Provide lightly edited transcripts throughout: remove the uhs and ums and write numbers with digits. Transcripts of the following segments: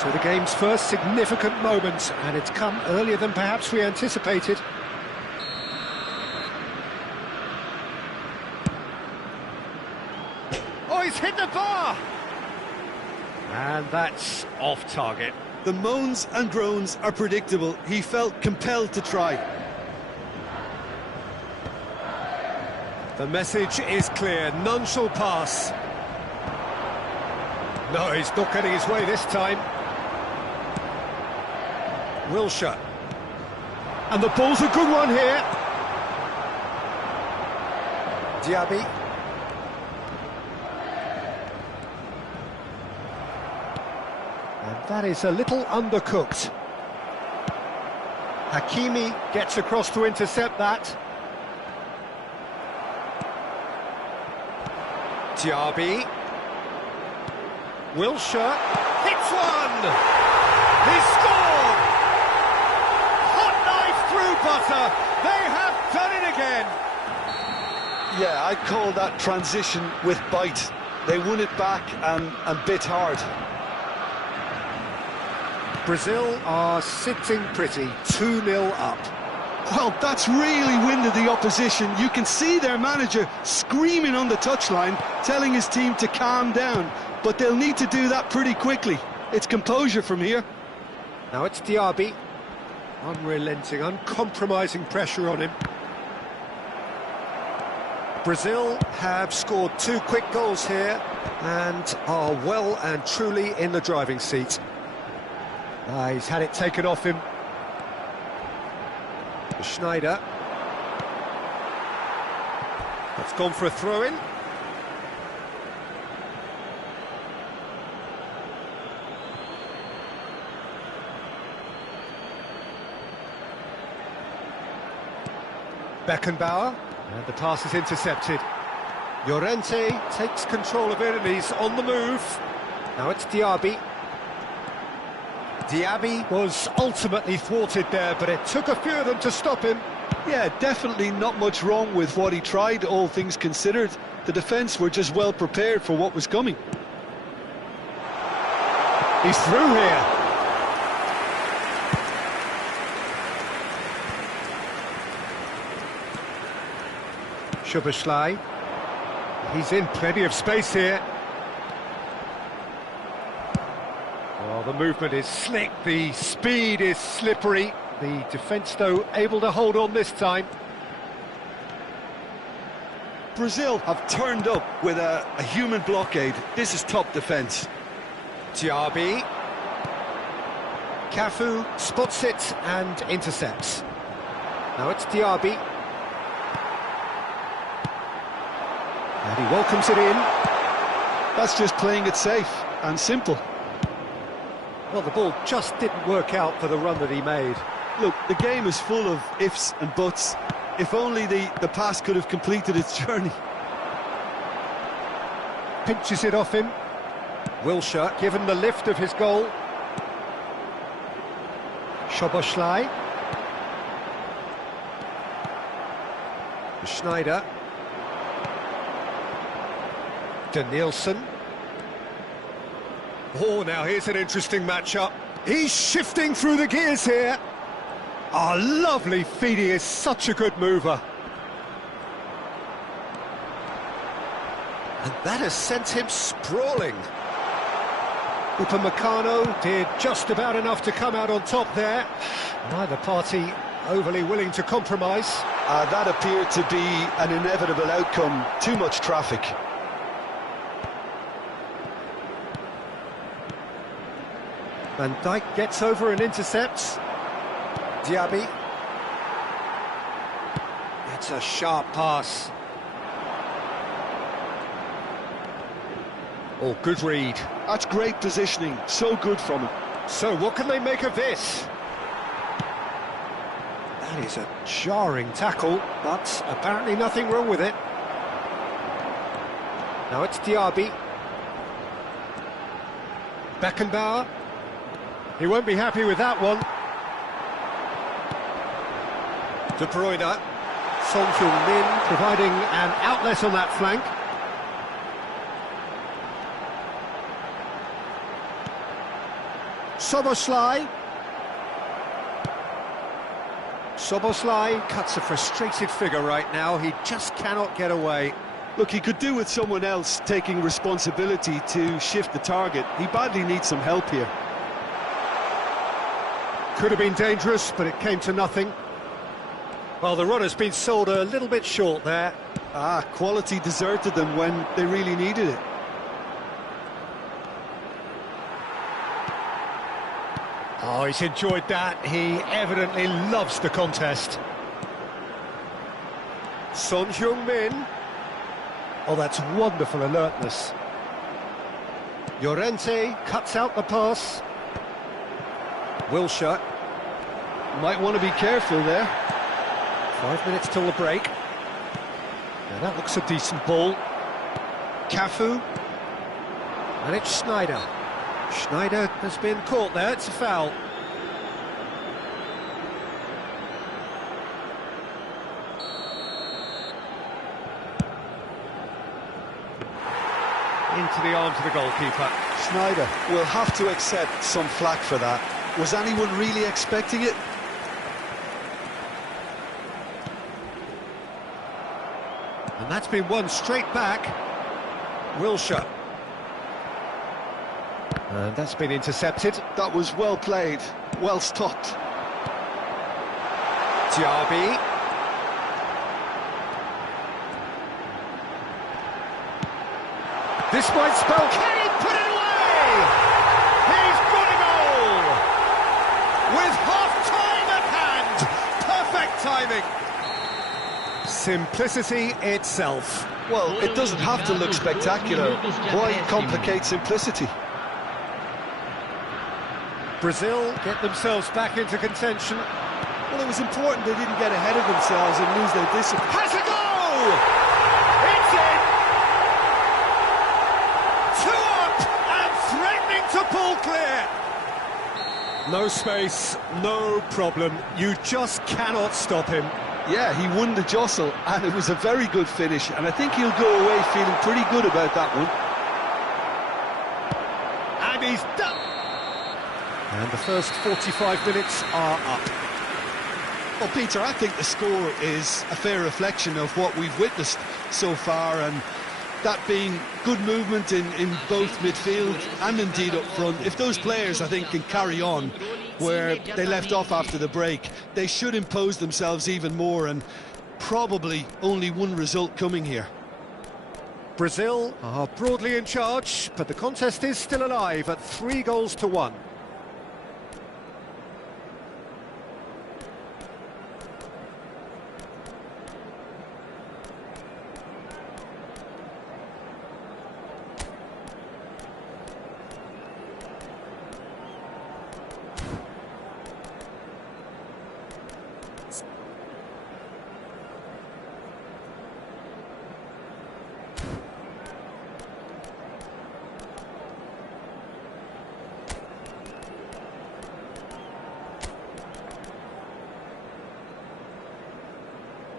So the game's first significant moment, and it's come earlier than perhaps we anticipated. Oh, he's hit the bar! And that's off target. The moans and groans are predictable. He felt compelled to try. The message is clear, none shall pass. No, he's not getting his way this time. Wilshere. And the ball's a good one here. Diaby. And that is a little undercooked. Hakimi gets across to intercept that. Diaby. Wilshere hits one! He scored! Hot knife through butter! They have done it again! Yeah, I'd call that transition with bite. They won it back and bit hard. Brazil are sitting pretty, 2-0 up. Well, that's really winded the opposition. You can see their manager screaming on the touchline, telling his team to calm down. But they'll need to do that pretty quickly. It's composure from here. Now it's Diaby. Unrelenting, uncompromising pressure on him. Brazil have scored 2 quick goals here and are well and truly in the driving seat. He's had it taken off him. Schneider. That's gone for a throw-in. Beckenbauer, and the pass is intercepted. Llorente takes control of it and he's on the move. Now it's Diaby. Diaby was ultimately thwarted there, but it took a few of them to stop him. Yeah, definitely not much wrong with what he tried, all things considered. The defence were just well prepared for what was coming. He's through here. Szoboszlai. He's in plenty of space here. Well, the movement is slick, the speed is slippery. The defence, though, able to hold on this time. Brazil have turned up with a human blockade. This is top defence. Diaby. Cafu spots it and intercepts. Now it's Diaby. And he welcomes it in. That's just playing it safe and simple. Well, the ball just didn't work out for the run that he made. Look, the game is full of ifs and buts. If only the pass could have completed its journey. Pinches it off him. Wilshere given the lift of his goal. Szoboszlai. Schneider. Danielson. Oh, now here's an interesting matchup. He's shifting through the gears here. Oh, lovely feed, he is such a good mover. And that has sent him sprawling. Upamecano did just about enough to come out on top there. Neither party overly willing to compromise. That appeared to be an inevitable outcome. Too much traffic. Van Dijk gets over and intercepts. Diaby. It's a sharp pass. Oh, good read. That's great positioning. So good from him. So what can they make of this? That is a jarring tackle, but apparently nothing wrong with it. Now it's Diaby. Beckenbauer. He won't be happy with that one. De Bruyne. Son Heung-min providing an outlet on that flank. Soboslai. Soboslai cuts a frustrated figure right now. He just cannot get away. Look, he could do with someone else taking responsibility to shift the target. He badly needs some help here. Could have been dangerous, but it came to nothing. Well, the runner's been sold a little bit short there. Quality deserted them when they really needed it. Oh, he's enjoyed that. He evidently loves the contest. Son Heung-min. Oh, that's wonderful alertness. Llorente cuts out the pass. Wilshere. Might want to be careful there. 5 minutes till the break. Now that looks a decent ball. Cafu. And it's Schneider. Schneider has been caught there, it's a foul. Into the arms of the goalkeeper. Schneider will have to accept some flack for that. Was anyone really expecting it? And that's been won straight back. Wilshere. And that's been intercepted. That was well played, well stopped. Diaby. This might spell... Can he put it away? He's got a goal! With half-time at hand! Perfect timing! Simplicity itself. Well, it doesn't have to look spectacular. Why complicate simplicity? Brazil get themselves back into contention. Well, it was important they didn't get ahead of themselves and lose their discipline. Has a goal! It's in! 2 up and threatening to pull clear. No space, no problem. You just cannot stop him. Yeah, he won the jostle, and it was a very good finish, and I think he'll go away feeling pretty good about that one. And he's done! And the first 45 minutes are up. Well, Peter, I think the score is a fair reflection of what we've witnessed so far, and that being good movement in both midfield and indeed up front. If those players, I think, can carry on where they left off after the break, they should impose themselves even more, and probably only one result coming here. Brazil are broadly in charge, but the contest is still alive at 3-1.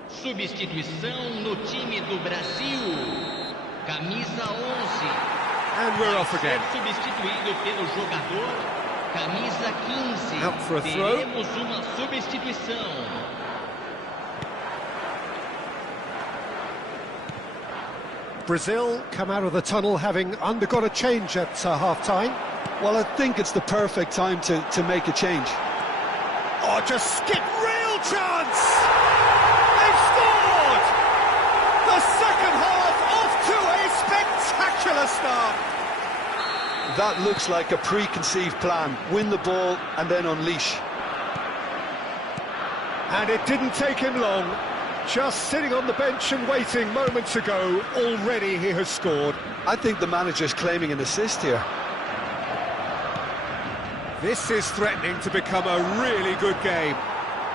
Substituição no time do Brasil. Camisa 11. And we're off again. Substituído pelo jogador camisa 15. Out for a throw. Teremos uma substituição. Brazil come out of the tunnel having undergone a change at half-time. Well, I think it's the perfect time to make a change. Oh, just skip, real chance! They've scored! The second half off to a spectacular start. That looks like a preconceived plan. Win the ball and then unleash. And it didn't take him long. Just sitting on the bench and waiting moments ago, already he has scored. I think the manager's claiming an assist here. This is threatening to become a really good game.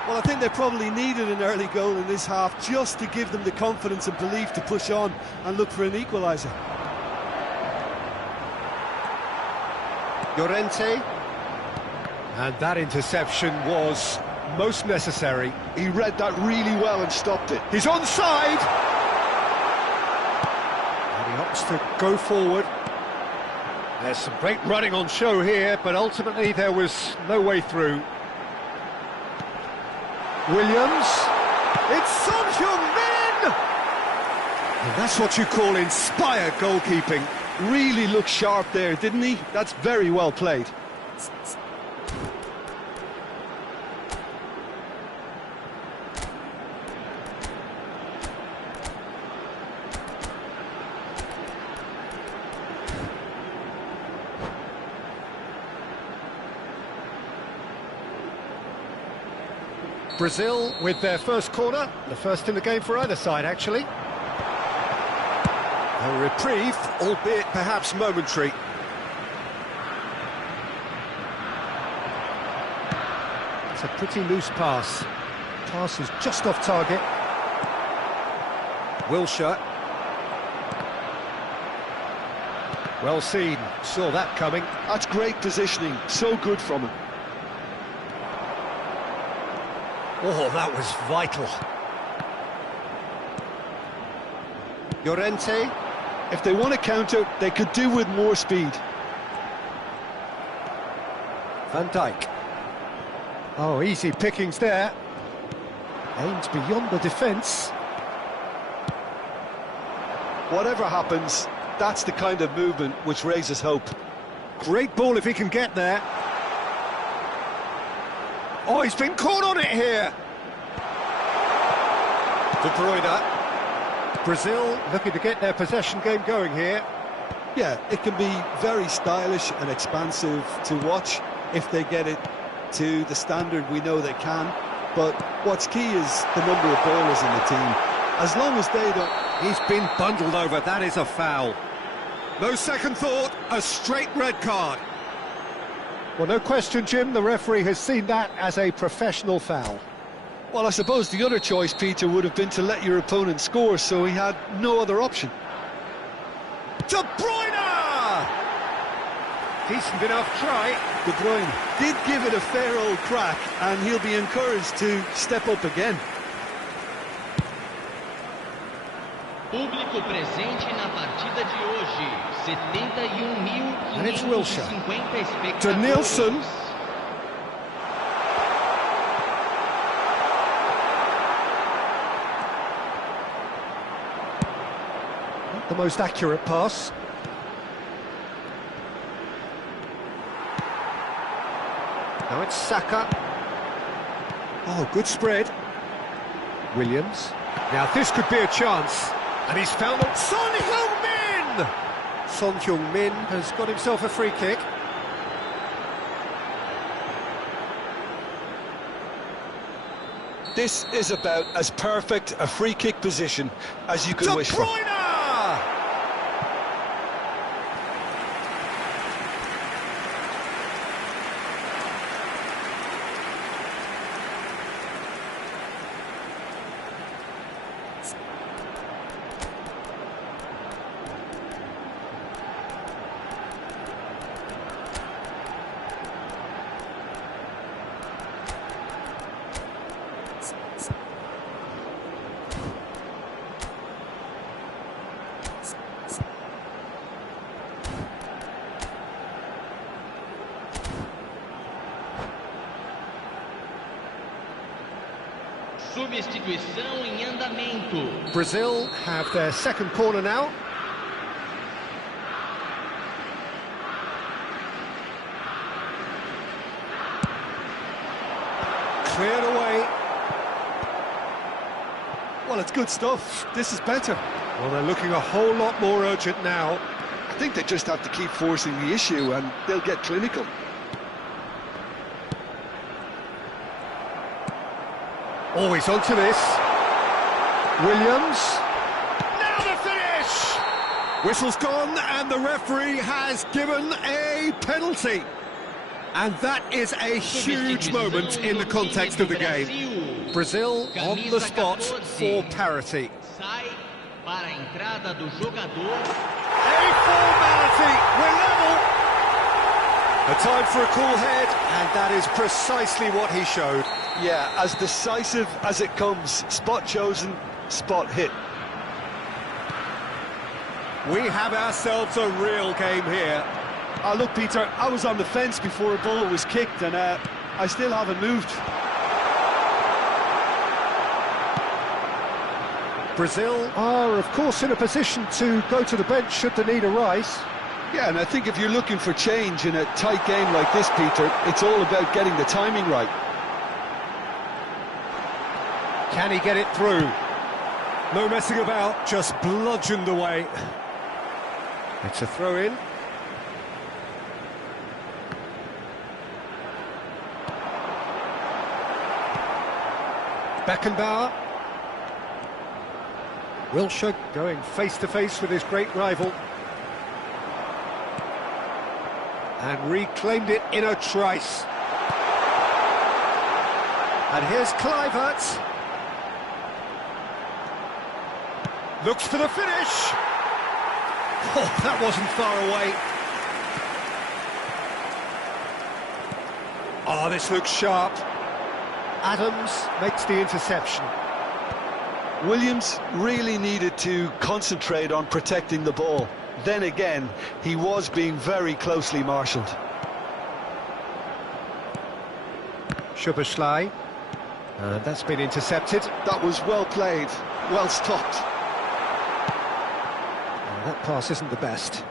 Well, I think they probably needed an early goal in this half just to give them the confidence and belief to push on and look for an equaliser. Llorente. And that interception was most necessary. He read that really well and stopped it. He's onside! And he opts to go forward. There's some great running on show here, but ultimately there was no way through. Williams. It's Son Heung-min! And that's what you call inspired goalkeeping. Really looked sharp there, didn't he? That's very well played. Brazil with their first corner, the first in the game for either side, actually. A reprieve, albeit perhaps momentary. It's a pretty loose pass. Pass is just off target. Wilshere. Well seen, saw that coming. That's great positioning, so good from him. Oh, that was vital. Llorente. If they want to counter, they could do with more speed. Van Dijk. Oh, easy pickings there. Aims beyond the defence. Whatever happens, that's the kind of movement which raises hope. Great ball if he can get there. Oh, he's been caught on it here. De Bruyne. Brazil looking to get their possession game going here. Yeah, it can be very stylish and expansive to watch if they get it to the standard we know they can. But what's key is the number of ballers in the team. As long as they don't... He's been bundled over, that is a foul. No second thought, a straight red card. Well, no question, Jim, the referee has seen that as a professional foul. Well, I suppose the other choice, Peter, would have been to let your opponent score, so he had no other option. De Bruyne! Decent enough try. De Bruyne did give it a fair old crack, and he'll be encouraged to step up again. Público presente na partida de hoje, 71.550 And it's Wilshere. espectadores. To Nilsson. Not the most accurate pass. Now it's Saka. Oh, good spread. Williams. Now this could be a chance. And he's found it. Son Heung-min! Son Heung-min has got himself a free kick. This is about as perfect a free kick position as you could wish for. De Bruyne! Substituição em andamento. Brazil have their second corner now. Cleared away. Well, it's good stuff. This is better. Well, they're looking a whole lot more urgent now. I think they just have to keep forcing the issue and they'll get clinical. Always onto this. Williams. Now the finish! Whistle's gone and the referee has given a penalty. And that is a huge moment in the context of the game. Brazil on the spot for parity. Sai para a entrada do jogador. A formality, we're level. A time for a cool head, and that is precisely what he showed. Yeah, as decisive as it comes. Spot chosen, spot hit. We have ourselves a real game here. Oh, look, Peter, I was on the fence before a ball was kicked, and I still haven't moved. Brazil are, of course, in a position to go to the bench should the need arise. Yeah, and I think if you're looking for change in a tight game like this, Peter, it's all about getting the timing right. Can he get it through? No messing about, just bludgeoned away. It's a throw-in. Beckenbauer. Wilshere going face-to-face with his great rival. And reclaimed it in a trice. And here's Kluivert. Looks for the finish. Oh, that wasn't far away. Oh, this looks sharp. Adams makes the interception. Williams really needed to concentrate on protecting the ball. Then again, he was being very closely marshalled. Szoboszlai. And that's been intercepted. That was well played, well stopped. That pass isn't the best.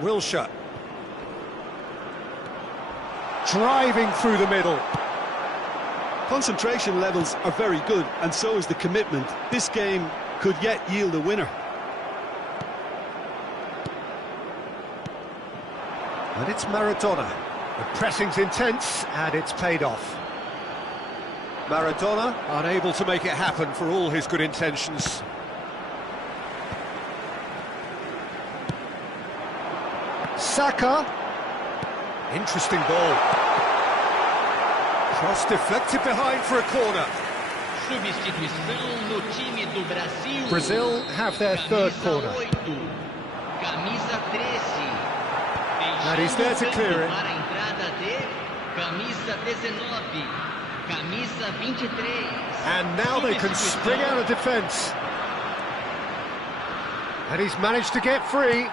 Wilshere. Driving through the middle. Concentration levels are very good, and so is the commitment. This game could yet yield a winner. And it's Maradona. The pressing's intense, and it's paid off. Maradona unable to make it happen for all his good intentions. Saka. Interesting ball. Cross deflected behind for a corner. Substituição no time do Brasil. Brazil have their third corner. Camisa 13. And he's there to clear it. Para a entrada de camisa 19. Camisa 23. And now they can spring out of defence. And he's managed to get free.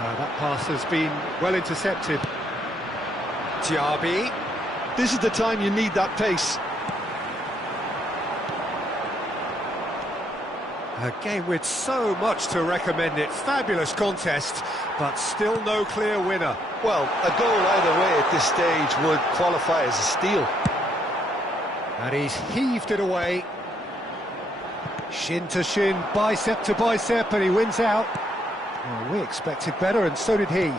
That pass has been well intercepted. Diaby. This is the time you need that pace. A game with so much to recommend it. Fabulous contest, but still no clear winner. Well, a goal either way at this stage would qualify as a steal. And he's heaved it away. Shin to shin, bicep to bicep, and he wins out. Well, we expected better, and so did he.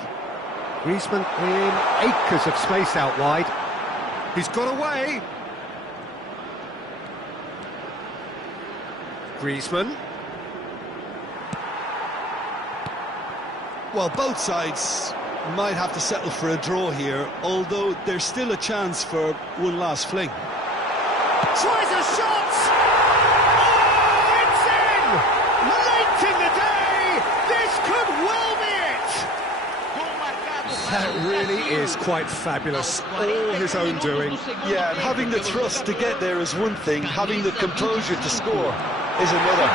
Griezmann in acres of space out wide. He's got away. Griezmann. Well, both sides might have to settle for a draw here, although there's still a chance for one last fling. Tries a shot! Oh, it's in! Late in the day! This could well be it! That really is quite fabulous. All his own doing. Yeah, and having the thrust to get there is one thing, having the composure to score is another.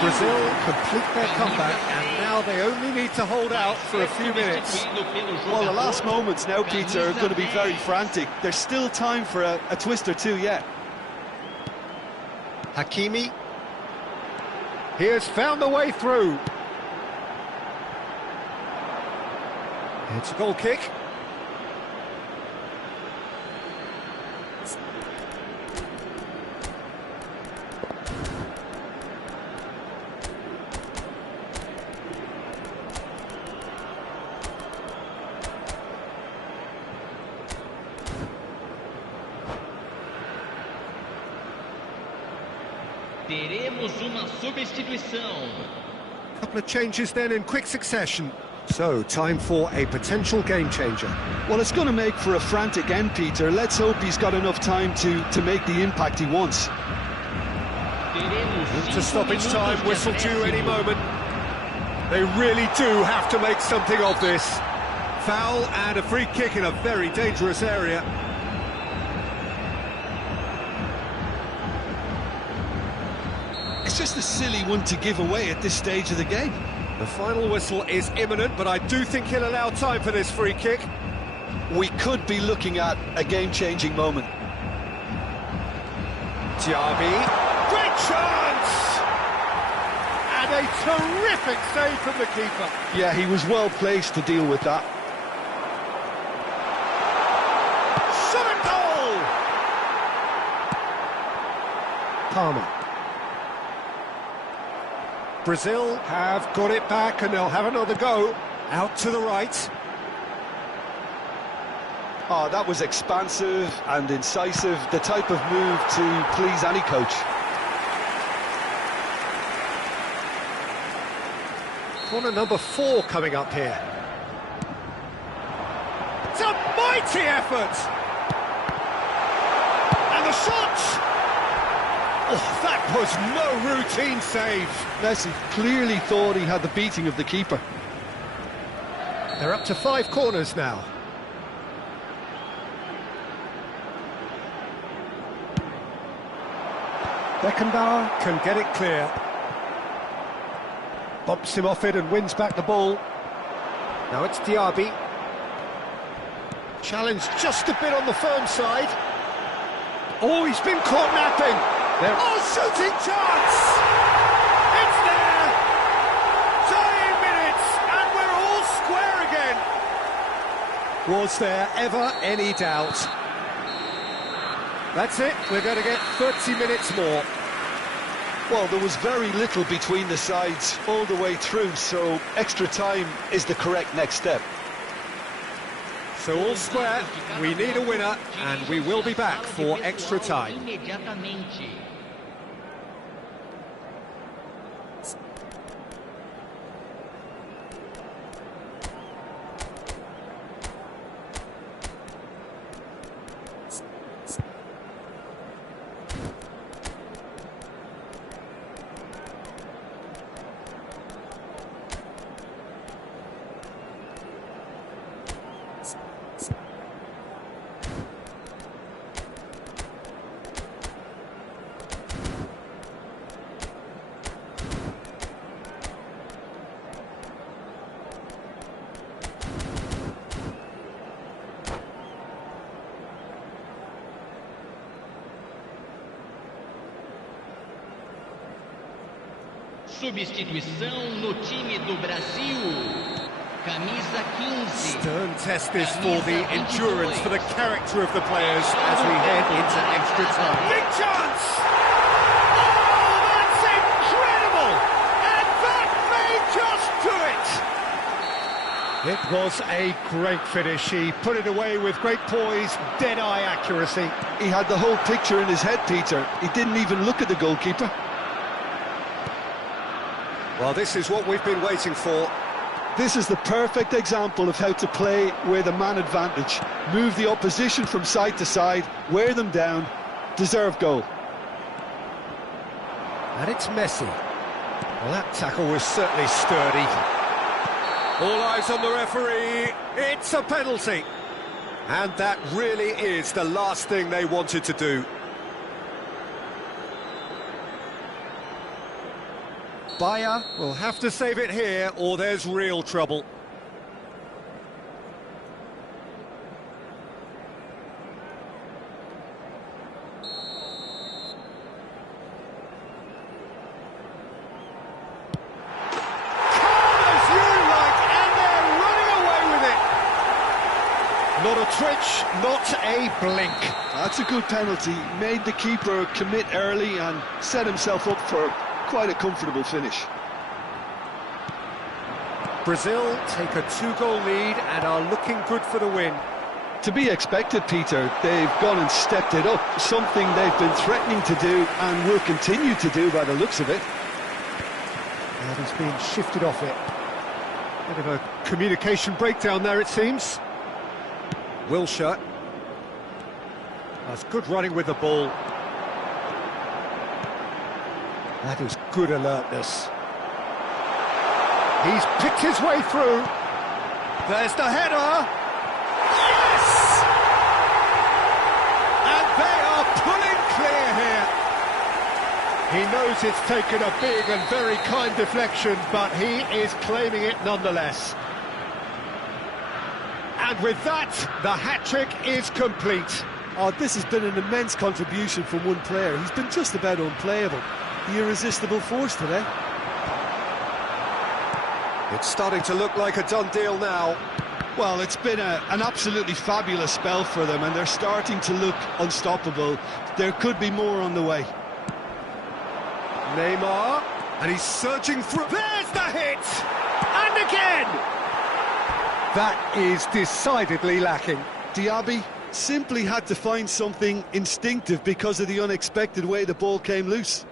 Brazil complete their comeback, and now they only need to hold out for a few minutes. Well, the last moments now, Peter, are going to be very frantic. There's still time for a twist or two yet. Hakimi. He has found the way through. It's a goal kick. Teremos uma substituição. Couple of changes then in quick succession. So, time for a potential game changer. Well, it's going to make for a frantic end, Peter. Let's hope he's got enough time to make the impact he wants. To stoppage time, whistle due any moment. They really do have to make something of this. Foul and a free kick in a very dangerous area. It's just a silly one to give away at this stage of the game. The final whistle is imminent, but I do think he'll allow time for this free kick. We could be looking at a game-changing moment. Diaby, great chance! And a terrific save from the keeper. Yeah, he was well placed to deal with that. Shot at goal! Palmer. Brazil have got it back and they'll have another go. Out to the right. Oh, that was expansive and incisive, the type of move to please any coach. Corner number 4 coming up here. It's a mighty effort! And the shot! Oh, that was no routine save. Messi clearly thought he had the beating of the keeper. They're up to 5 corners now. Beckenbauer can get it clear. Bumps him off it and wins back the ball. Now it's Diaby. Challenge just a bit on the firm side. Oh, he's been caught napping. There. Oh, shooting chance! It's there! 10 minutes and we're all square again. Was there ever any doubt? That's it, we're going to get 30 minutes more. Well, there was very little between the sides all the way through, so extra time is the correct next step. So all square, we need a winner, and we will be back for extra time. Substituição no time do Brasil. Camisa 15. Stern test this for the endurance, for the character of the players as we head into extra time. Big chance! Oh, that's incredible! And that may just do it! It was a great finish. He put it away with great poise, dead-eye accuracy. He had the whole picture in his head, Peter. He didn't even look at the goalkeeper. Well, this is what we've been waiting for. This is the perfect example of how to play with a man advantage. Move the opposition from side to side, wear them down, deserve goal. And it's Messi. Well, that tackle was certainly sturdy. All eyes on the referee. It's a penalty. And that really is the last thing they wanted to do. Bayer will have to save it here, or there's real trouble. Calm as you like, and they're running away with it. Not a twitch, not a blink. That's a good penalty. Made the keeper commit early and set himself up for quite a comfortable finish. Brazil take a 2-goal lead and are looking good for the win. To be expected, Peter. They've gone and stepped it up, something they've been threatening to do and will continue to do by the looks of it. And he's being shifted off it. Bit of a communication breakdown there, it seems. Wilshere. That's good running with the ball. That is good alertness. He's picked his way through. There's the header. Yes! And they are pulling clear here. He knows it's taken a big and very kind deflection, but he is claiming it nonetheless. And with that, the hat-trick is complete. Oh, this has been an immense contribution from one player. He's been just about unplayable. The irresistible force today. It's starting to look like a done deal now. Well, it's been an absolutely fabulous spell for them, and they're starting to look unstoppable. There could be more on the way. Neymar, and he's surging through. There's the hit! And again! That is decidedly lacking. Diaby simply had to find something instinctive because of the unexpected way the ball came loose.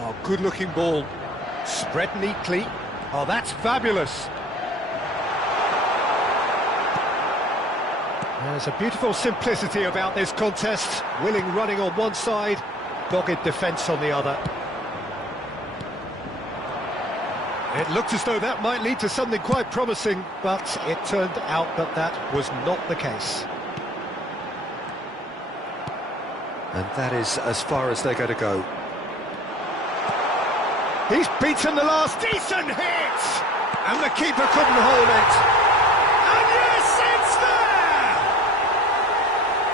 Oh, good-looking ball. Spread neatly. Oh, that's fabulous. There's a beautiful simplicity about this contest. Willing running on one side, dogged defence on the other. It looked as though that might lead to something quite promising, but it turned out that that was not the case. And that is as far as they're going to go. He's beaten the last decent hit! And the keeper couldn't hold it. And yes, it's there!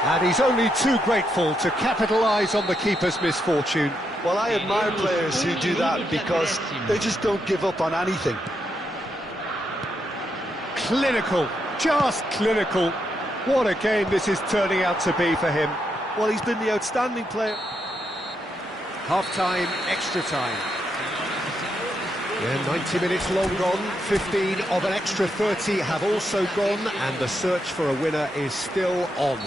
And he's only too grateful to capitalise on the keeper's misfortune. Well, I admire players who do that because they just don't give up on anything. Clinical, just clinical. What a game this is turning out to be for him. Well, he's been the outstanding player. Half-time, extra time. Yeah, 90 minutes long gone, 15 of an extra 30 have also gone, and the search for a winner is still on.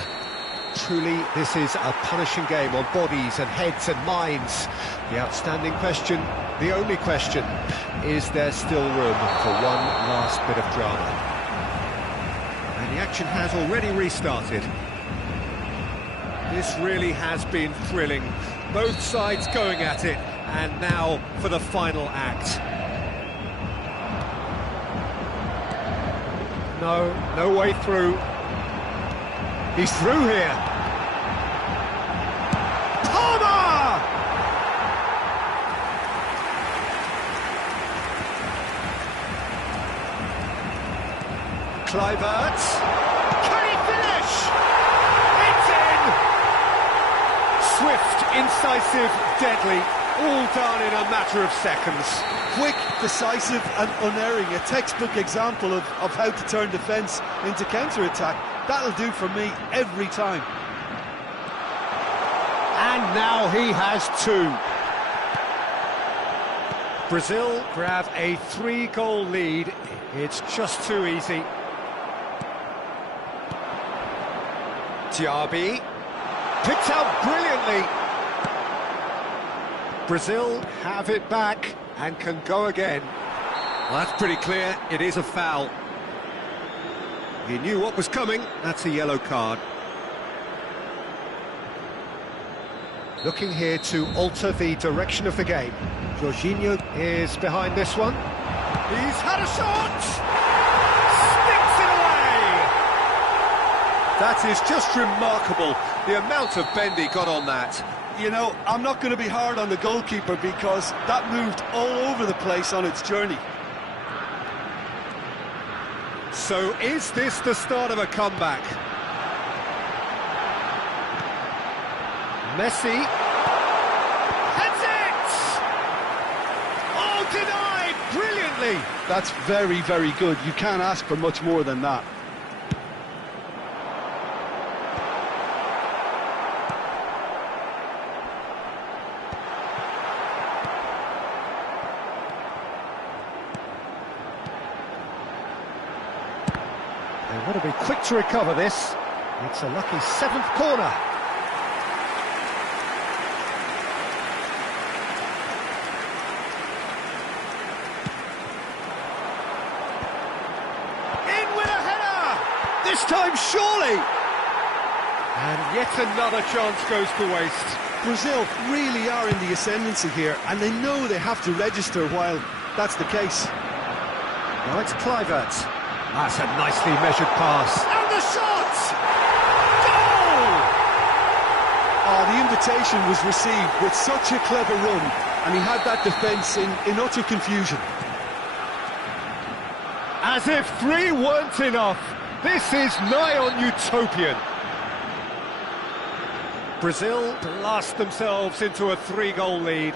Truly, this is a punishing game on bodies and heads and minds. The outstanding question, the only question, is there still room for one last bit of drama? And the action has already restarted. This really has been thrilling. Both sides going at it, and now for the final act. No way through. He's through here. Palmer! Kluivert. Can he finish? It's in! Swift, incisive, deadly. All done in a matter of seconds. Quick, decisive and unerring. A textbook example of how to turn defence into counter-attack. That'll do for me every time. And now he has two. Brazil grab a 3-goal lead. It's just too easy. Diaby picked out brilliantly. Brazil have it back and can go again. Well, that's pretty clear. It is a foul. He knew what was coming. That's a yellow card. Looking here to alter the direction of the game. Jorginho is behind this one. He's had a shot! Sticks it away! That is just remarkable, the amount of bend he got on that. You know, I'm not going to be hard on the goalkeeper because that moved all over the place on its journey. So is this the start of a comeback? Messi heads it! Oh, denied brilliantly! That's very, very good. You can't ask for much more than that. They want to be quick to recover this. It's a lucky 7th corner. In with a header! This time surely! And yet another chance goes to waste. Brazil really are in the ascendancy here, and they know they have to register while that's the case. Now it's Kluivert. That's a nicely measured pass. And the shot! Goal! Oh, the invitation was received with such a clever run, and he had that defence in utter confusion. As if 3 weren't enough, this is nigh on utopian. Brazil blast themselves into a 3-goal lead.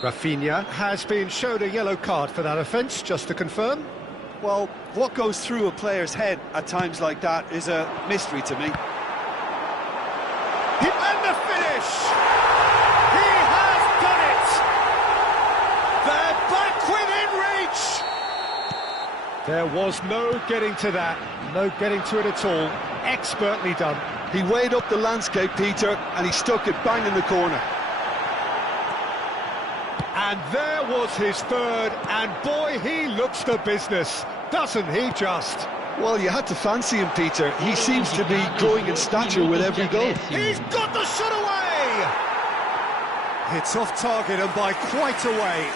Rafinha has been shown a yellow card for that offence, just to confirm. Well, what goes through a player's head at times like that is a mystery to me. And the finish! He has done it! They're back within reach! There was no getting to that, no getting to it at all. Expertly done. He weighed up the landscape, Peter, and he stuck it bang in the corner. And there was his third, and boy, he looks the business, doesn't he just? Well, you had to fancy him, Peter. He seems to be growing in stature with every goal. He's got the shot away! It's off target and by quite a way.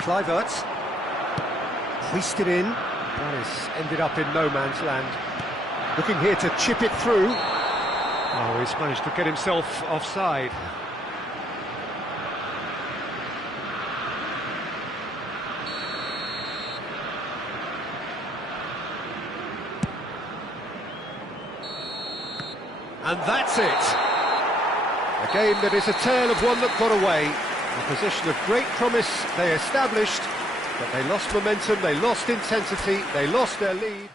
Kluivert. Hoisted in. That has ended up in no man's land. Looking here to chip it through. Oh, he's managed to get himself offside. And that's it. A game that is a tale of one that got away. A position of great promise they established, but they lost momentum, they lost intensity, they lost their lead.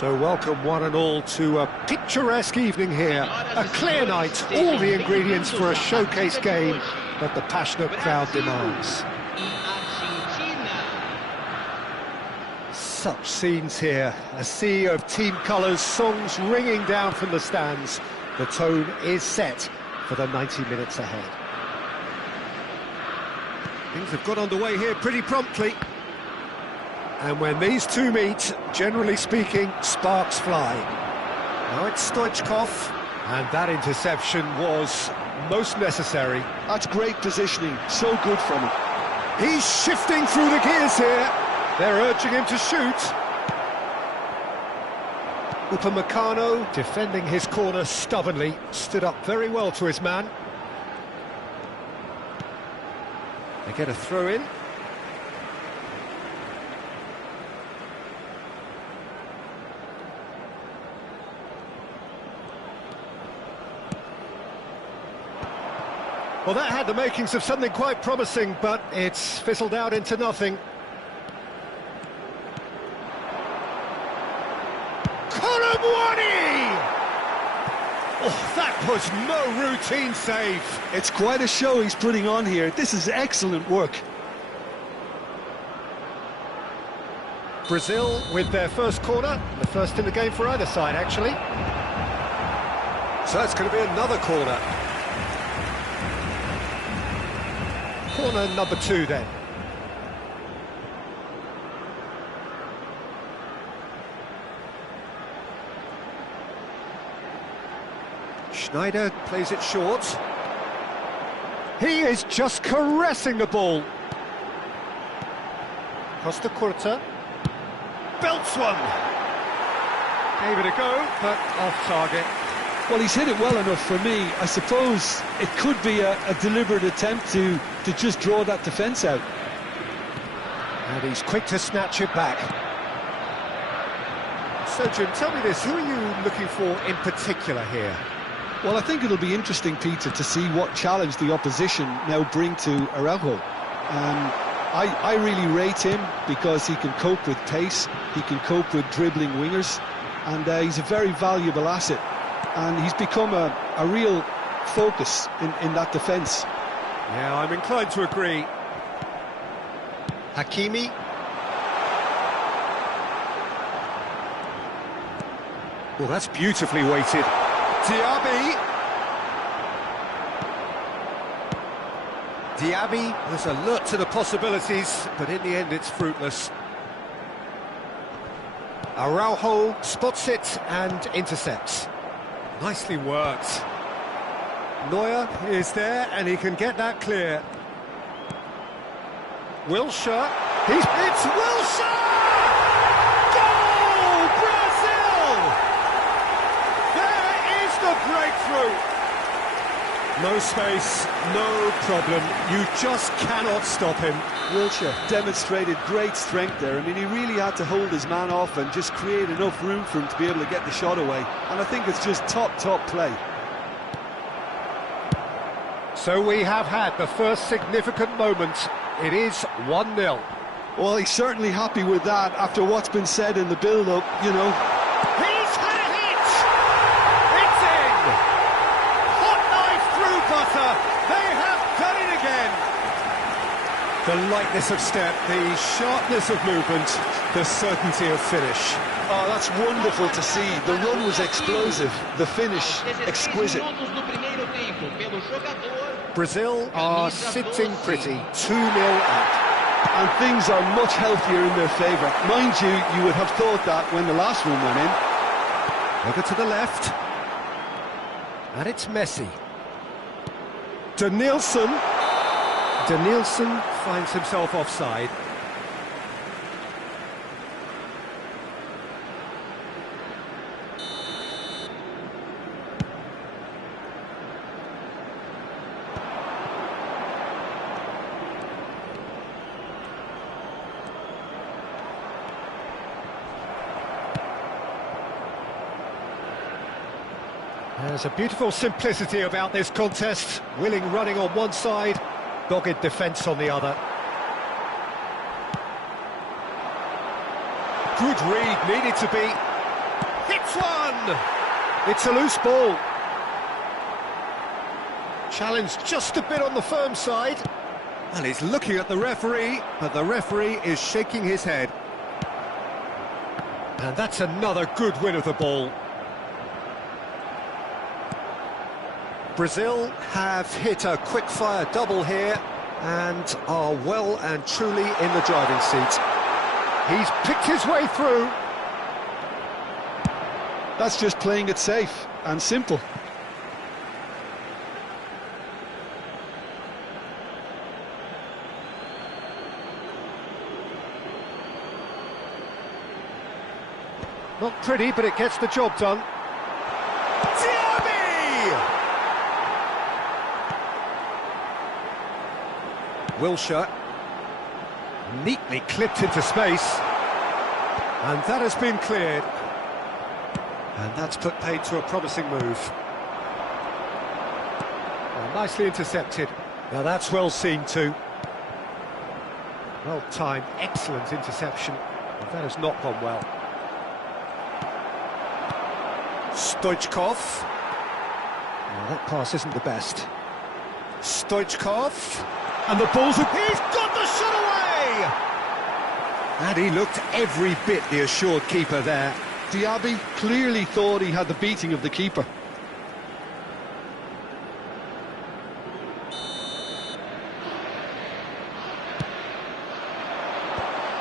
So welcome one and all to a picturesque evening here. A clear night, all the ingredients for a showcase game that the passionate crowd demands. Such scenes here, a sea of team colours, songs ringing down from the stands. The tone is set for the 90 minutes ahead. Things have got underway here pretty promptly. And when these two meet, generally speaking, sparks fly. Now it's Stoichkov, and that interception was most necessary. That's great positioning, so good from him. He's shifting through the gears here. They're urging him to shoot. Upamecano, defending his corner stubbornly, stood up very well to his man. They get a throw in. Well, that had the makings of something quite promising, but it's fizzled out into nothing. Oh, that was no routine save. It's quite a show he's putting on here. This is excellent work. Brazil with their first corner, the first in the game for either side, actually. So it's going to be another corner. Corner number 2 then. Schneider plays it short. He is just caressing the ball. Costa Curta. Belts one. Gave it a go, but off target. Well, he's hit it well enough for me. I suppose it could be a deliberate attempt to just draw that defence out. And he's quick to snatch it back. So, Jim, tell me this, who are you looking for in particular here? Well, I think it'll be interesting, Peter, to see what challenge the opposition now bring to Ericbull. I really rate him because he can cope with pace, he can cope with dribbling wingers, and he's a very valuable asset. And he's become a real focus in that defence. Yeah, I'm inclined to agree. Hakimi. Well, that's beautifully weighted. Diaby was alert to the possibilities, but in the end it's fruitless. Araujo spots it and intercepts. Nicely worked. Neuer is there and he can get that clear. Wilshere. It's Wilshere! Goal! Brazil! There is the breakthrough. No space, no problem. You just cannot stop him. Wilshere demonstrated great strength there. I mean, he really had to hold his man off and just create enough room for him to be able to get the shot away. And I think it's just top play. So we have had the first significant moment. It is 1-0. Well, he's certainly happy with that after what's been said in the build-up, you know. He's had a hit! It's in! Hot knife through butter. They have done it again. The lightness of step, the sharpness of movement, the certainty of finish. Oh, that's wonderful to see. The run was explosive, the finish exquisite. Brazil are sitting pretty, 2-0 up. And things are much healthier in their favour. Mind you, you would have thought that when the last one went in. Over to the left. And it's Messi. Denilson. Denilson finds himself offside. There's a beautiful simplicity about this contest. Willing running on one side, dogged defence on the other. Good read, needed to be. hits one! It's a loose ball. Challenge just a bit on the firm side. And he's looking at the referee, but the referee is shaking his head. And that's another good win of the ball. Brazil have hit a quick-fire double here and are well and truly in the driving seat. He's picked his way through. That's just playing it safe and simple. Not pretty, but it gets the job done. Wilshere, neatly clipped into space, and that has been cleared. And that's put paid to a promising move. Well, nicely intercepted. Now that's well seen too. Well timed, excellent interception. But that has not gone well. Stoichkov. Well, that pass isn't the best. Stoichkov. And the ball's... He's got the shot away! And he looked every bit the assured keeper there. Diaby clearly thought he had the beating of the keeper.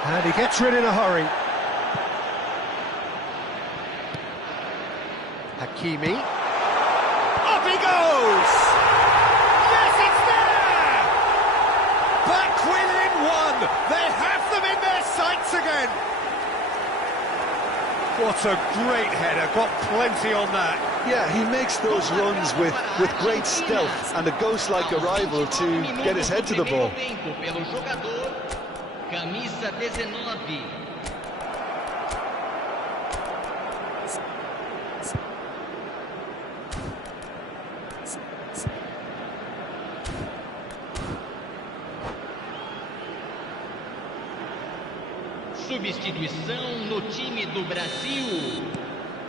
And he gets rid in a hurry. Hakimi. Up he goes! Yes, it's there! Back within one! They have them in their sights again! What a great header, got plenty on that. Yeah, he makes those runs with great stealth and a ghost-like arrival to get his head to the ball. Camisa 19. Substituição no time do Brasil.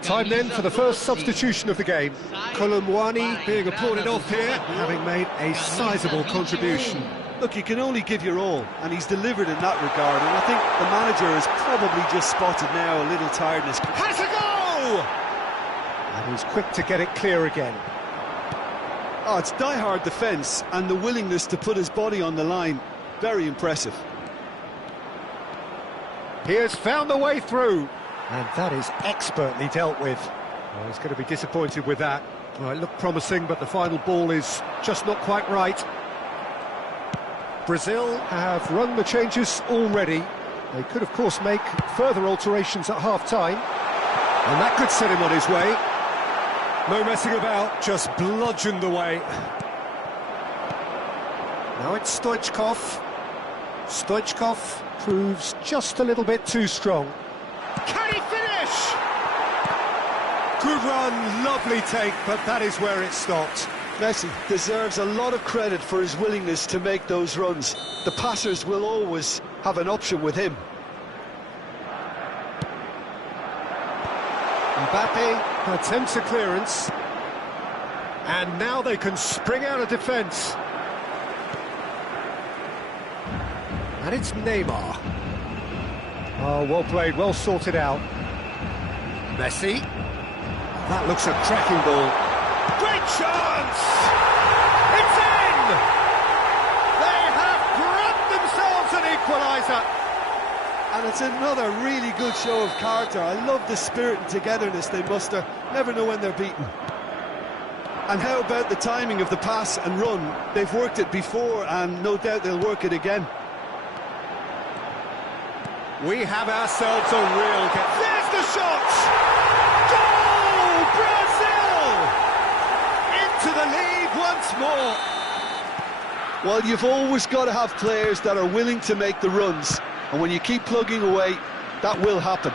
Time then for the first substitution of the game. Kolomwani being applauded off here, having made a sizable contribution. Look, you can only give your all, and he's delivered in that regard, and I think the manager has probably just spotted now a little tiredness. Has a go! And he's quick to get it clear again. Oh, it's die-hard defence, and the willingness to put his body on the line. Very impressive. He has found the way through, and that is expertly dealt with. Well, he's going to be disappointed with that. Well, it looked promising, but the final ball is just not quite right. Brazil have run the changes already. They could, of course, make further alterations at half-time, and that could set him on his way. No messing about, just bludgeoned away. Now it's Stoichkov. Stoichkov proves just a little bit too strong. Can he finish? Good run, lovely take, but that is where it stopped. Messi deserves a lot of credit for his willingness to make those runs. The passers will always have an option with him. Mbappe attempts a clearance, and now they can spring out of defence. And it's Neymar. Oh, well played, well sorted out. Messi. That looks a cracking ball. Great chance! It's in! They have grabbed themselves an equaliser. And it's another really good show of character. I love the spirit and togetherness they muster. Never know when they're beaten. And how about the timing of the pass and run? They've worked it before, and no doubt they'll work it again. We have ourselves a real get. There's the shot! Goal! Brazil! Into the lead once more. Well, you've always got to have players that are willing to make the runs. And when you keep plugging away, that will happen.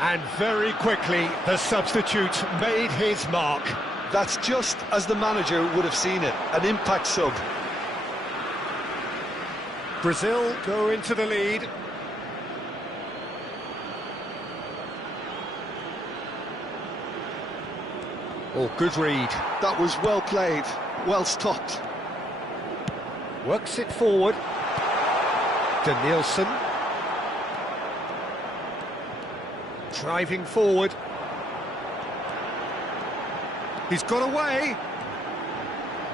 And very quickly, the substitute made his mark. That's just as the manager would have seen it, an impact sub. Brazil go into the lead. Oh, good read. That was well played, well stopped. Works it forward. Danielson. Driving forward. He's got away.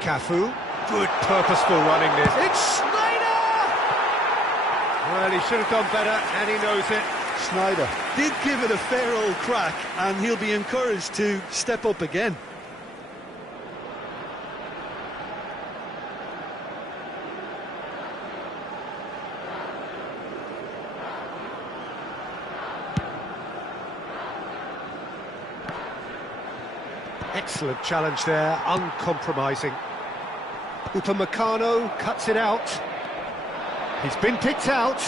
Cafu. Good purposeful running this. It's Schneider! Well, he should have done better, and he knows it. Schneider did give it a fair old crack, and he'll be encouraged to step up again. Excellent challenge there, uncompromising. Upamecano cuts it out. He's been picked out.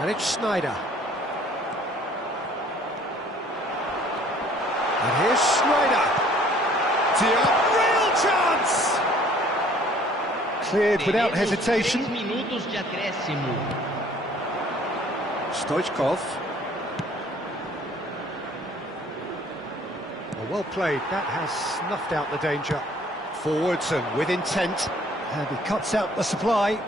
And it's Schneider. And here's Schneider. Diop, real chance! Cleared without hesitation. Stoichkov. Well played, that has snuffed out the danger. Forwards and with intent, and he cuts out the supply.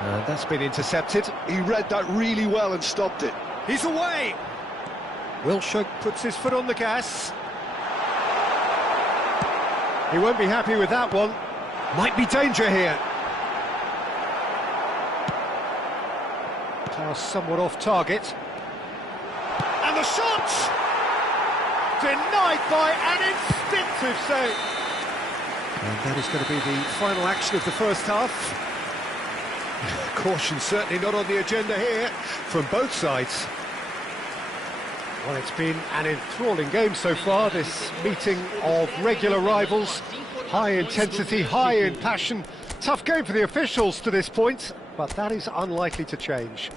And that's been intercepted. He read that really well and stopped it. He's away! Wilshere puts his foot on the gas. He won't be happy with that one. Might be danger here. Pass somewhat off target. And the shot! Denied by an instinctive save. And that is going to be the final action of the first half. Caution certainly not on the agenda here from both sides. Well, it's been an enthralling game so far, this meeting of regular rivals. High intensity, high in passion. Tough game for the officials to this point, but that is unlikely to change.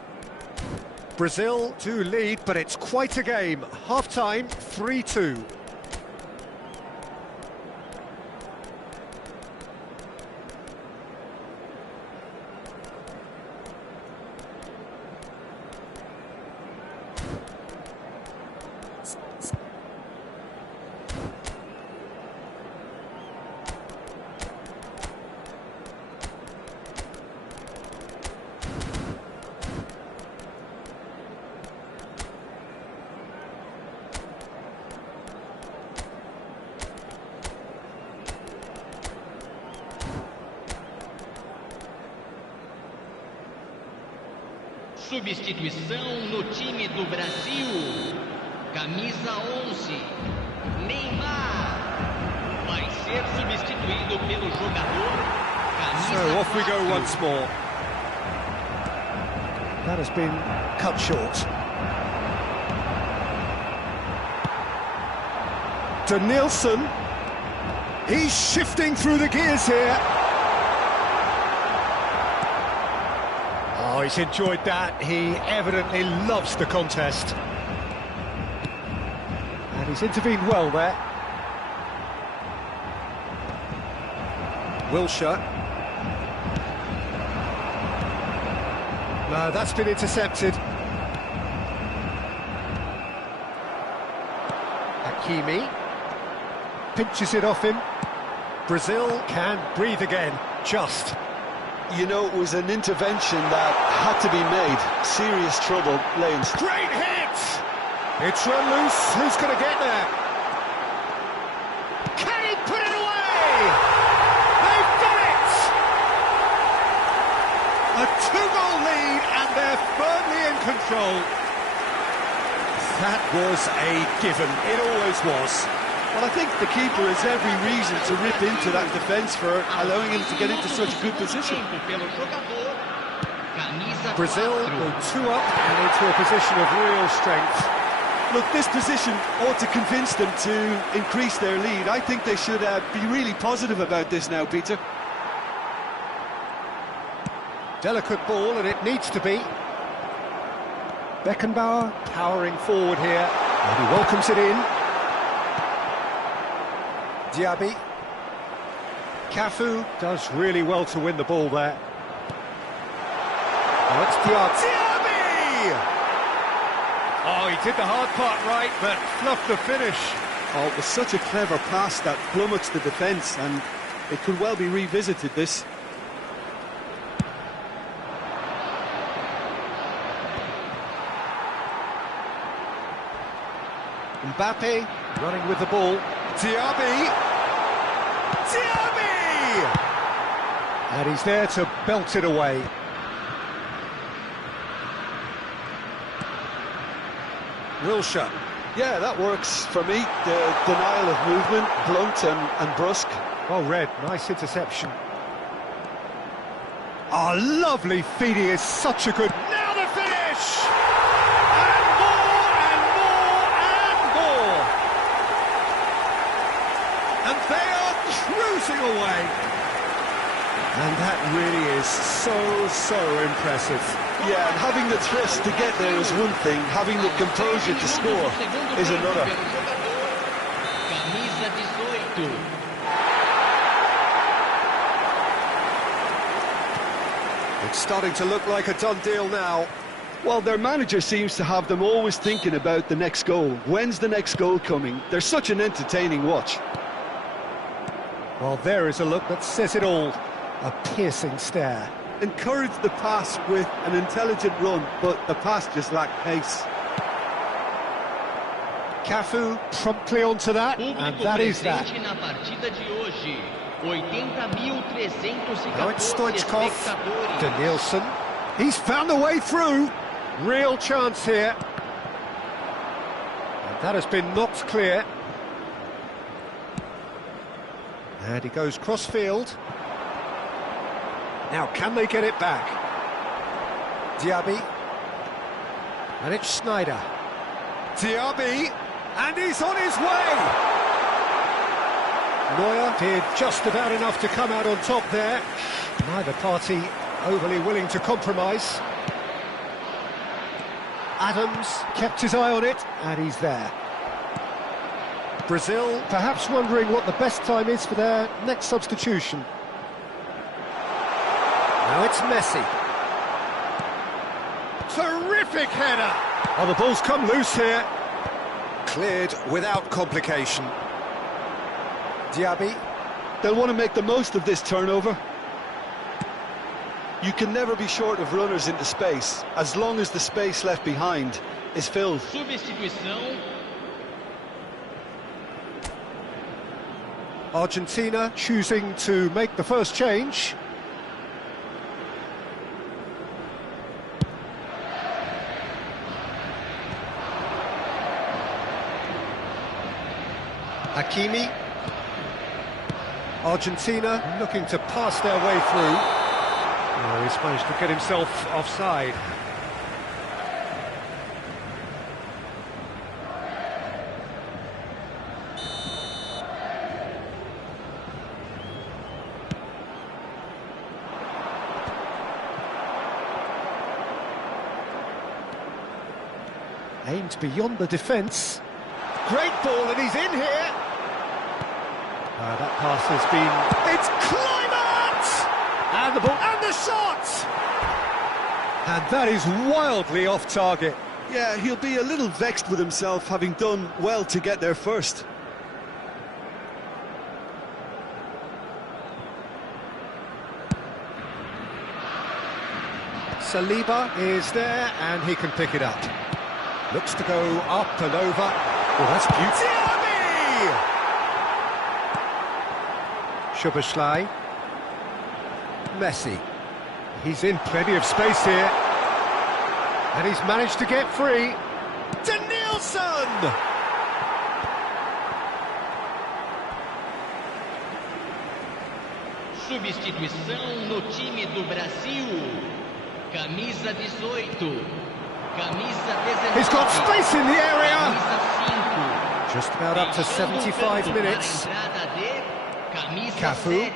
Brazil do lead, but it's quite a game. Half-time, 3-2. Substituição no time do Brasil. Camisa 11, Neymar. Vai ser substituído pelo jogador. Camisa So off we go 4. once more. That has been cut short. Danielson. He's shifting through the gears here. Oh, he's enjoyed that. He evidently loves the contest. And he's intervened well there. Wilshere. No, that's been intercepted. Hakimi. Pinches it off him. Brazil can breathe again. Just. You know, it was an intervention that had to be made. Serious trouble, Lanes. Great hit! It's run loose. Who's going to get there? Can he put it away? They've done it! A two-goal lead, and they're firmly in control. That was a given. It always was. Well, I think the keeper has every reason to rip into that defence for allowing him to get into such a good position. Brazil go 2 up and into a position of real strength. Look, this position ought to convince them to increase their lead. I think they should be really positive about this now, Peter. Delicate ball, and it needs to be. Beckenbauer powering forward here, and he welcomes it in. Diaby. Cafu does really well to win the ball there. Oh, it's Diaby! Oh, he did the hard part right, but fluffed the finish. Oh, it was such a clever pass that flummoxed the defence, and it could well be revisited, this. Mbappe running with the ball. Diaby! And he's there to belt it away. Wilshere. Yeah, that works for me. The denial of movement, blunt and brusque. Well read, nice interception. Oh, lovely feed, he is such a good... Now the finish! And more, and more, and more! And they are cruising away! And that really is so impressive. Yeah, and having the thrust to get there is one thing, having the composure to score is another. Camisa 18. It's starting to look like a done deal now. Well, their manager seems to have them always thinking about the next goal. When's the next goal coming? They're such an entertaining watch. Well, there is a look that says it all. A piercing stare. Encourage the pass with an intelligent run, but the pass just lacked pace. Cafu promptly onto that, and that is that. Now it's Stoichkov, Danielson. He's found a way through. Real chance here. And that has been knocked clear. And he goes cross-field. Now, can they get it back? Diaby. And it's Sneijder. Diaby. And he's on his way! Neuer did just about enough to come out on top there. Neither party overly willing to compromise. Adams kept his eye on it, and he's there. Brazil perhaps wondering what the best time is for their next substitution. Now it's Messi. Terrific header! Oh, the ball's come loose here. Cleared without complication. Diaby. They'll want to make the most of this turnover. You can never be short of runners into space, as long as the space left behind is filled. Substituição. Argentina choosing to make the first change. Hakimi. Argentina looking to pass their way through. Oh, he's managed to get himself offside. Aimed beyond the defence. Great ball, and he's in here. That pass has been... It's Climate! And the ball, and the shot! And that is wildly off target. Yeah, he'll be a little vexed with himself, having done well to get there first. Saliba is there, and he can pick it up. Looks to go up and over. Oh, that's beautiful. Szoboszlai. Messi. He's in plenty of space here. And he's managed to get free. Danielson! Substituição no time do Brasil. Camisa 18. Camisa 19. He's got space in the area. Camisa 5. Just about up to 75 minutes. Cafu.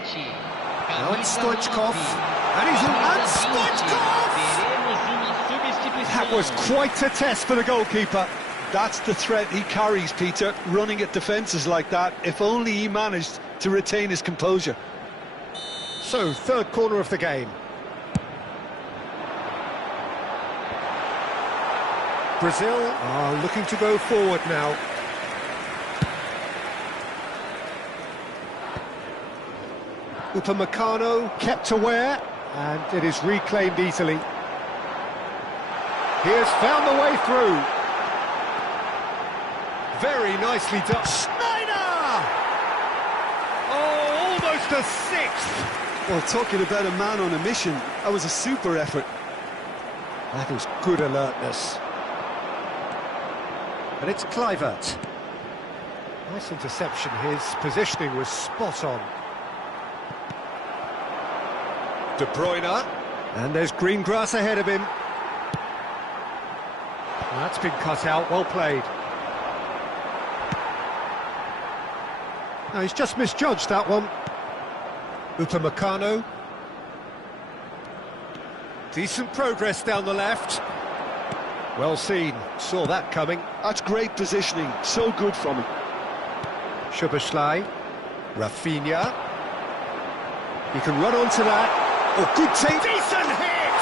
Now it's Stoichkov. And he's in. And Stoichkov! That was quite a test for the goalkeeper. That's the threat he carries, Peter, running at defences like that, if only he managed to retain his composure. So, third corner of the game. Brazil are looking to go forward now. Upamecano kept aware, and it is reclaimed easily. He has found the way through. Very nicely done. Schneider! Oh, almost a sixth. Well, talking about a man on a mission, that was a super effort. That is good alertness. And it's Kluivert. Nice interception. His positioning was spot on. De Bruyne. And there's green grass ahead of him. That's been cut out, well played. No, he's just misjudged that one. Upamecano. Decent progress down the left. Well seen, saw that coming. That's great positioning, so good from him. Szoboszlai. Rafinha. He can run onto that. Oh, good take. Decent hit!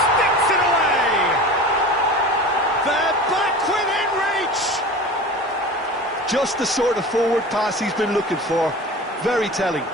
Sticks it away! They're back within reach! Just the sort of forward pass he's been looking for. Very telling.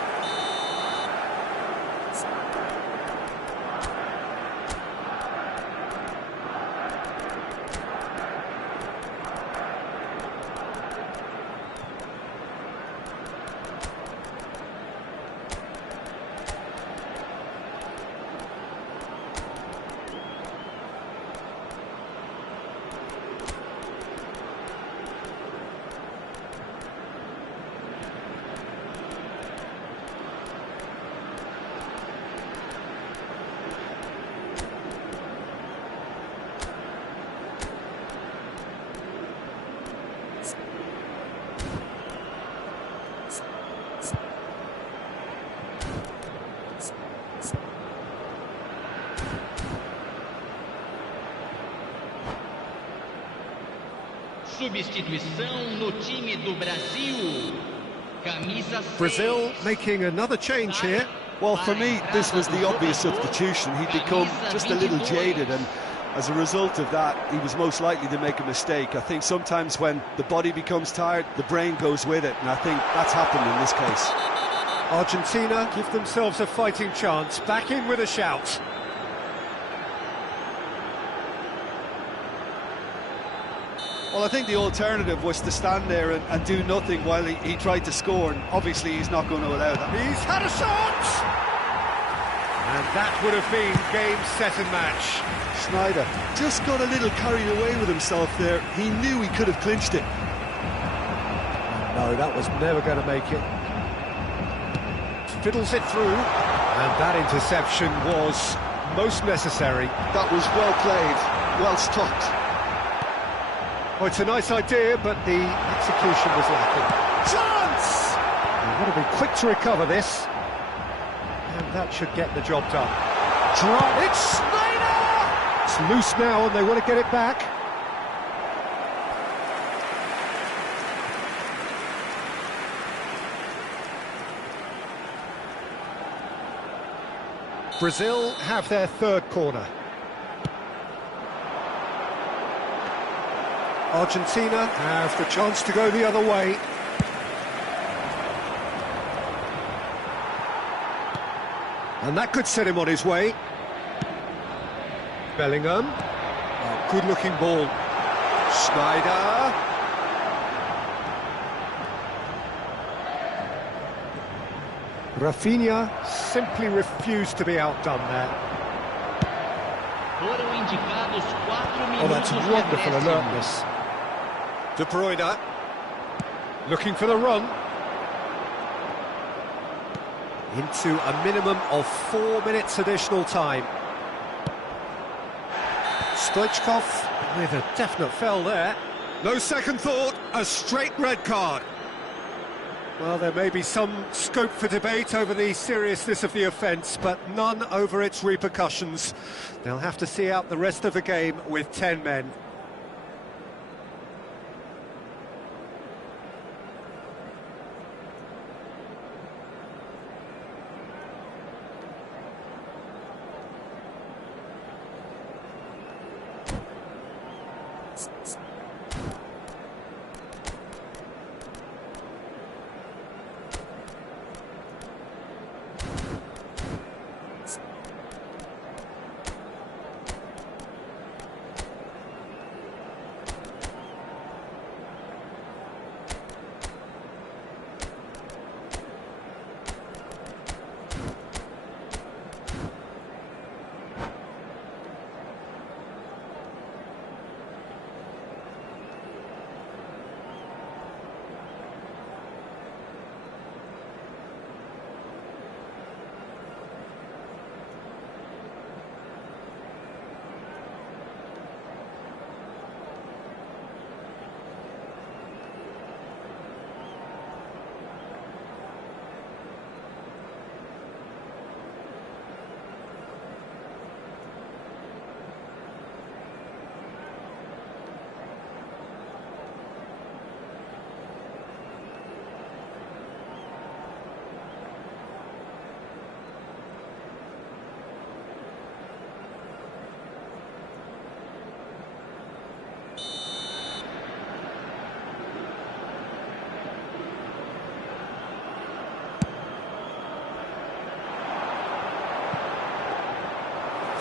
Substituição no time do Brasil. Camisa 6. Brazil making another change here. Well, for me, this was the obvious substitution. He'd become just a little jaded, and as a result of that, he was most likely to make a mistake. I think sometimes when the body becomes tired, the brain goes with it, and I think that's happened in this case. Argentina give themselves a fighting chance. Back in with a shout. Well, I think the alternative was to stand there and do nothing while he tried to score, and obviously he's not going to allow that. He's had a shot! And that would have been game, set and match. Schneider just got a little carried away with himself there. He knew he could have clinched it. No, that was never going to make it. Fiddles it through, and that interception was most necessary. That was well played, well stopped. Well, it's a nice idea, but the execution was lacking. Chance! You want to be quick to recover this. And that should get the job done. It's Schneider! It's loose now, and they want to get it back. Brazil have their third corner. Argentina have the chance to go the other way. And that could set him on his way. Bellingham. Oh, good-looking ball. Schneider. Rafinha simply refused to be outdone there. Foram indicados 4 minutos. Oh, that's wonderful alertness. De Bruyne, looking for the run. Into a minimum of 4 minutes additional time. Stoichkov with a definite foul there. No second thought, a straight red card. Well, there may be some scope for debate over the seriousness of the offence, but none over its repercussions. They'll have to see out the rest of the game with 10 men.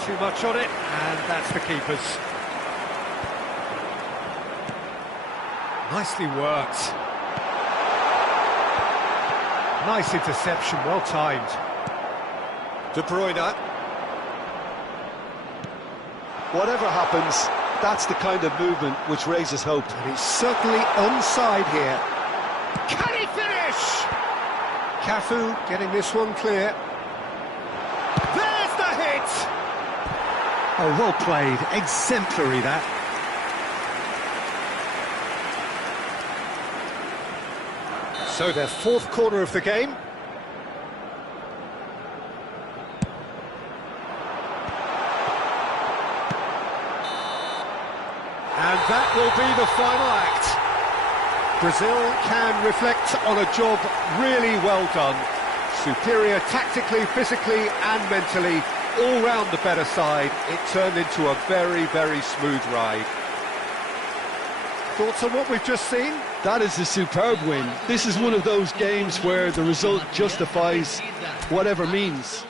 Too much on it, and that's the keeper's. Nicely worked. Nice interception, well timed. De Bruyne. Whatever happens, that's the kind of movement which raises hope. And he's certainly onside here. Can he finish? Cafu getting this one clear. There's the hit! Oh, well played. Exemplary, that. So their fourth corner of the game. And that will be the final act. Brazil can reflect on a job really well done. Superior tactically, physically and mentally, all round the better side. It turned into a very, very smooth ride. Thoughts on what we've just seen? That is a superb win. This is one of those games where the result justifies whatever means.